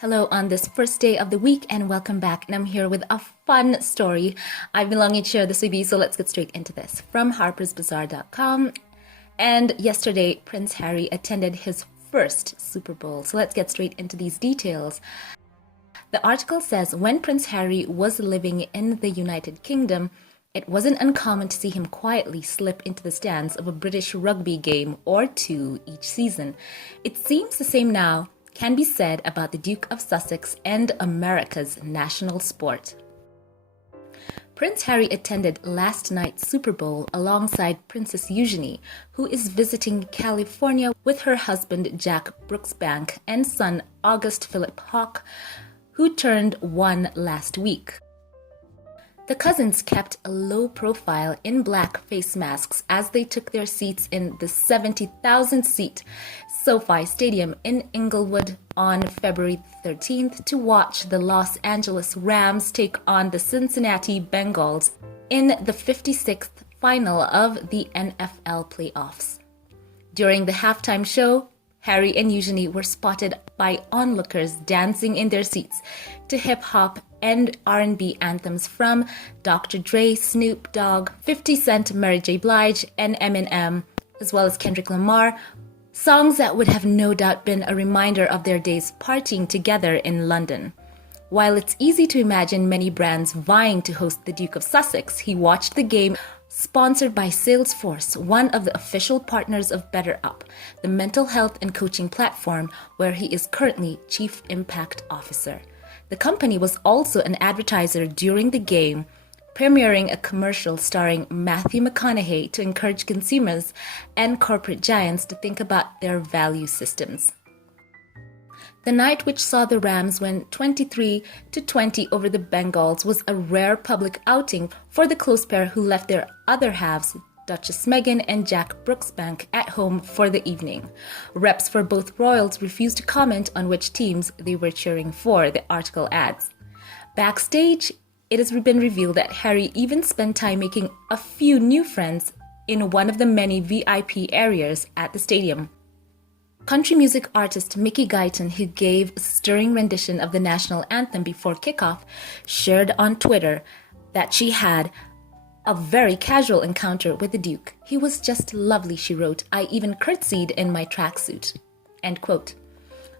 Hello on this first day of the week and welcome back. And I'm here with a fun story. I've been longing to share this with you, so let's get straight into this. From harpersbazaar.com. And yesterday, Prince Harry attended his first Super Bowl. So let's get straight into these details. The article says when Prince Harry was living in the United Kingdom, it wasn't uncommon to see him quietly slip into the stands of a British rugby game or two each season. It seems the same now can be said about the Duke of Sussex and America's national sport. Prince Harry attended last night's Super Bowl alongside Princess Eugenie, who is visiting California with her husband Jack Brooksbank and son August Philip Hawke, who turned 1 last week. The cousins kept a low profile in black face masks as they took their seats in the 70,000-seat SoFi Stadium in Inglewood on February 13th to watch the Los Angeles Rams take on the Cincinnati Bengals in the 56th final of the NFL playoffs. During the halftime show, Harry and Eugenie were spotted by onlookers dancing in their seats to hip-hop and R&B anthems from Dr. Dre, Snoop Dogg, 50 Cent, Mary J. Blige, and Eminem, as well as Kendrick Lamar, songs that would have no doubt been a reminder of their days partying together in London. While it's easy to imagine many brands vying to host the Duke of Sussex, he watched the game sponsored by Salesforce, one of the official partners of BetterUp, the mental health and coaching platform where he is currently Chief Impact Officer. The company was also an advertiser during the game, premiering a commercial starring Matthew McConaughey to encourage consumers and corporate giants to think about their value systems. The night, which saw the Rams win 23-20 over the Bengals, was a rare public outing for the close pair who left their other halves, Duchess Meghan and Jack Brooksbank, at home for the evening. Reps for both royals refused to comment on which teams they were cheering for, the article adds. Backstage, it has been revealed that Harry even spent time making a few new friends in one of the many VIP areas at the stadium. Country music artist Mickey Guyton, who gave a stirring rendition of the national anthem before kickoff, shared on Twitter that she had a very casual encounter with the Duke. "He was just lovely," she wrote. "I even curtsied in my tracksuit." End quote.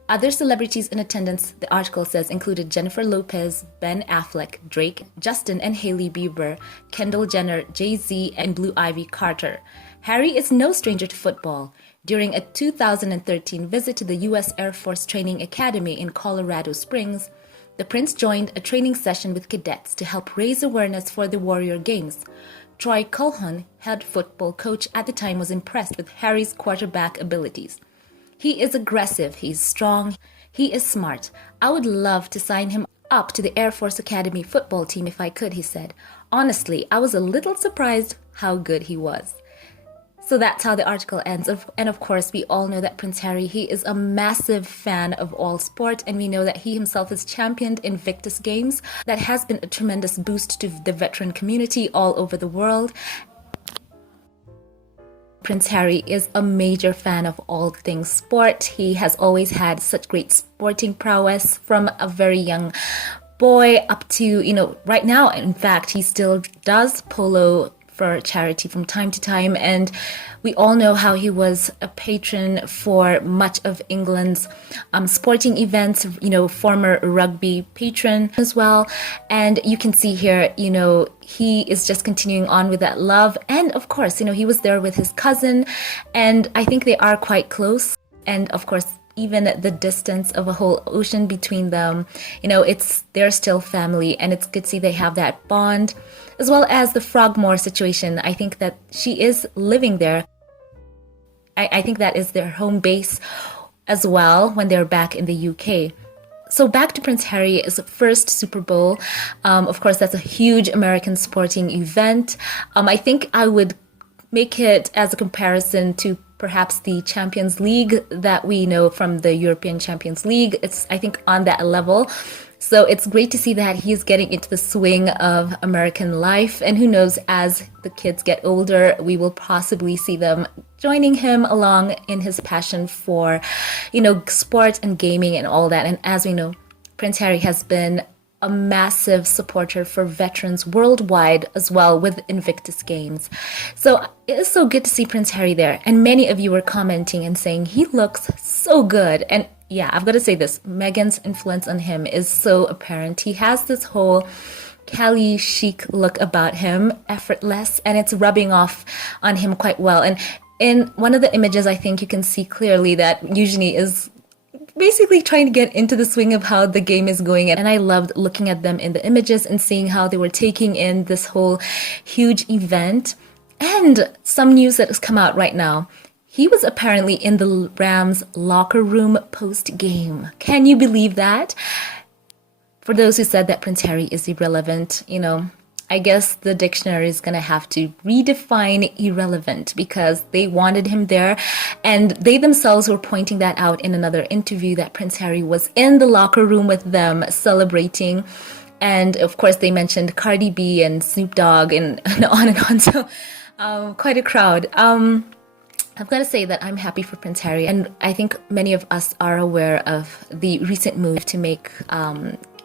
Other celebrities in attendance, the article says, included Jennifer Lopez, Ben Affleck, Drake, Justin and Hailey Bieber, Kendall Jenner, Jay-Z, and Blue Ivy Carter. Harry is no stranger to football. During a 2013 visit to the U.S. Air Force Training Academy in Colorado Springs, the prince joined a training session with cadets to help raise awareness for the Warrior Games. Troy Culhon, head football coach at the time, was impressed with Harry's quarterback abilities. "He is aggressive, he's strong, he is smart. I would love to sign him up to the Air Force Academy football team if I could," he said. "Honestly, I was a little surprised how good he was." So that's how the article ends. And of course, we all know that Prince Harry, he is a massive fan of all sport, and we know that he himself is championed Invictus Games. That has been a tremendous boost to the veteran community all over the world. Prince Harry is a major fan of all things sport. He has always had such great sporting prowess from a very young boy up to, right now. In fact, he still does polo for charity from time to time, and we all know how he was a patron for much of England's sporting events, former rugby patron as well. And you can see here, he is just continuing on with that love. And of course, he was there with his cousin, and I think they are quite close. And of course, even the distance of a whole ocean between them, they're still family, and it's good to see they have that bond. As well as the Frogmore situation, I think that she is living there. I think that is their home base as well when they're back in the UK. So back to Prince Harry's first Super Bowl. Of course, that's a huge American sporting event. I think I would make it as a comparison to perhaps the Champions League that we know from the European Champions League. It's, I think, on that level. So it's great to see that he's getting into the swing of American life. And who knows, as the kids get older, we will possibly see them joining him along in his passion for, sport and gaming and all that. And as we know, Prince Harry has been a massive supporter for veterans worldwide as well with Invictus Games. So it is so good to see Prince Harry there. And many of you were commenting and saying he looks so good. And yeah, I've got to say this, Meghan's influence on him is so apparent. He has this whole Cali chic look about him, effortless, and it's rubbing off on him quite well. And in one of the images, I think you can see clearly that Eugenie is basically trying to get into the swing of how the game is going. And I loved looking at them in the images and seeing how they were taking in this whole huge event. And some news that has come out right now. He was apparently in the Rams locker room post-game. Can you believe that? For those who said that Prince Harry is irrelevant, I guess the dictionary is going to have to redefine irrelevant because they wanted him there. And they themselves were pointing that out in another interview that Prince Harry was in the locker room with them celebrating. And of course, they mentioned Cardi B and Snoop Dogg and on and on. So quite a crowd. I've got to say that I'm happy for Prince Harry. And I think many of us are aware of the recent move to make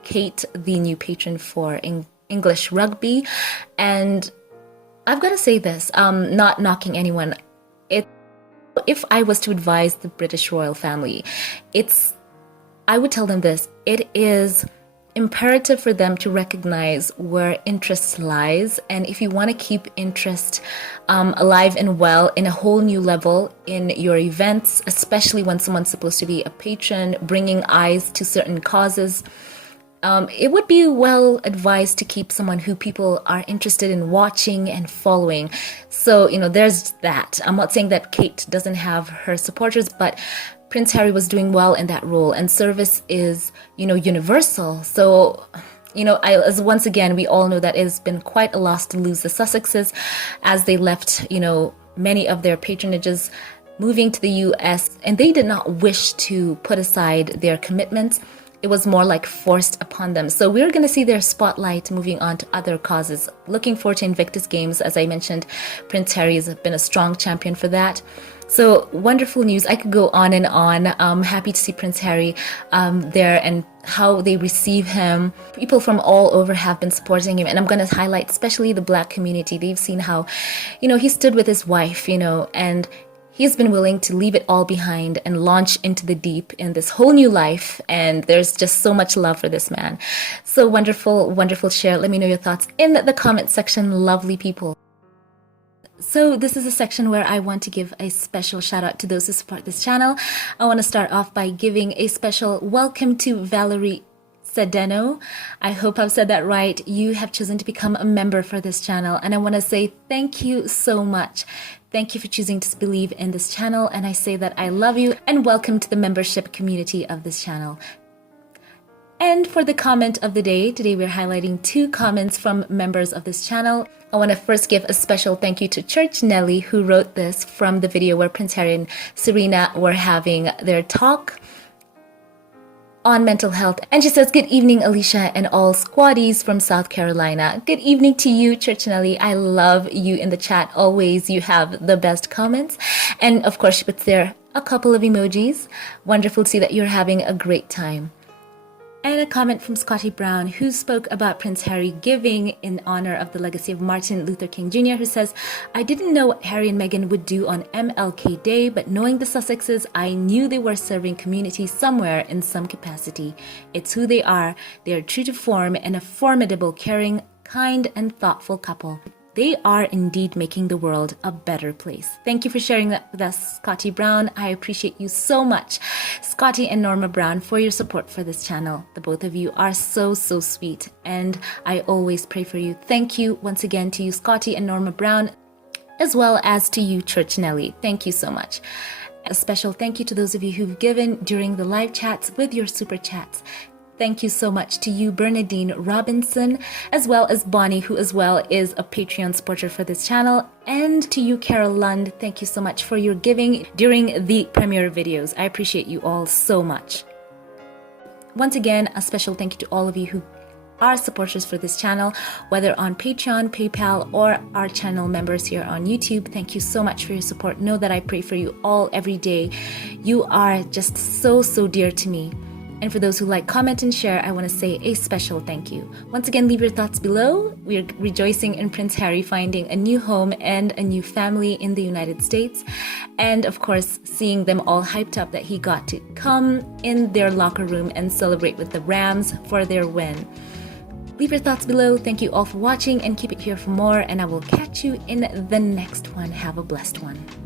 Kate the new patron for English rugby. And I've got to say this, not knocking anyone. If I was to advise the British royal family, I would tell them this. It is imperative for them to recognize where interest lies. And if you want to keep interest alive and well in a whole new level in your events, especially when someone's supposed to be a patron, bringing eyes to certain causes, it would be well advised to keep someone who people are interested in watching and following. So, there's that. I'm not saying that Kate doesn't have her supporters, but Prince Harry was doing well in that role, and service is, universal. So, as once again, we all know that it's been quite a loss to lose the Sussexes as they left, many of their patronages moving to the US, and they did not wish to put aside their commitments. It was more like forced upon them. So we're going to see their spotlight moving on to other causes. Looking forward to Invictus Games. As I mentioned, Prince Harry has been a strong champion for that. So wonderful news. I could go on and on. Happy to see Prince Harry there and how they receive him. People from all over have been supporting him. And I'm going to highlight especially the Black community. They've seen how, he stood with his wife, and he's been willing to leave it all behind and launch into the deep in this whole new life. And there's just so much love for this man. So wonderful, wonderful share. Let me know your thoughts in the comment section, lovely people. So this is a section where I want to give a special shout out to those who support this channel. I want to start off by giving a special welcome to Valerie Sedeno. I hope I've said that right. You have chosen to become a member for this channel, and I want to say thank you so much. Thank you for choosing to believe in this channel, and I say that I love you and welcome to the membership community of this channel. And for the comment of the day, today we're highlighting 2 comments from members of this channel. I want to first give a special thank you to Church Nelly, who wrote this from the video where Prince Harry and Serena were having their talk on mental health. And she says, good evening, Alicia and all squaddies from South Carolina. Good evening to you, Church Nelly. I love you in the chat. Always, you have the best comments. And of course, she puts there a couple of emojis. Wonderful to see that you're having a great time. And a comment from Scotty Brown, who spoke about Prince Harry giving in honor of the legacy of Martin Luther King Jr., who says, I didn't know what Harry and Meghan would do on MLK Day, but knowing the Sussexes, I knew they were serving community somewhere in some capacity. It's who they are. They are true to form and a formidable, caring, kind, and thoughtful couple. They are indeed making the world a better place. Thank you for sharing that with us, Scotty Brown. I appreciate you so much, Scotty and Norma Brown, for your support for this channel. The both of you are so, so sweet, and I always pray for you. Thank you once again to you, Scotty and Norma Brown, as well as to you, Church Nelly. Thank you so much. A special thank you to those of you who've given during the live chats with your super chats. Thank you so much to you, Bernadine Robinson, as well as Bonnie, who as well is a Patreon supporter for this channel. And to you, Carol Lund, thank you so much for your giving during the premiere videos. I appreciate you all so much. Once again, a special thank you to all of you who are supporters for this channel, whether on Patreon, PayPal, or our channel members here on YouTube. Thank you so much for your support. Know that I pray for you all every day. You are just so, so dear to me. And for those who like, comment, and share, I want to say a special thank you. Once again, leave your thoughts below. We're rejoicing in Prince Harry finding a new home and a new family in the United States. And of course, seeing them all hyped up that he got to come in their locker room and celebrate with the Rams for their win. Leave your thoughts below. Thank you all for watching, and keep it here for more. And I will catch you in the next one. Have a blessed one.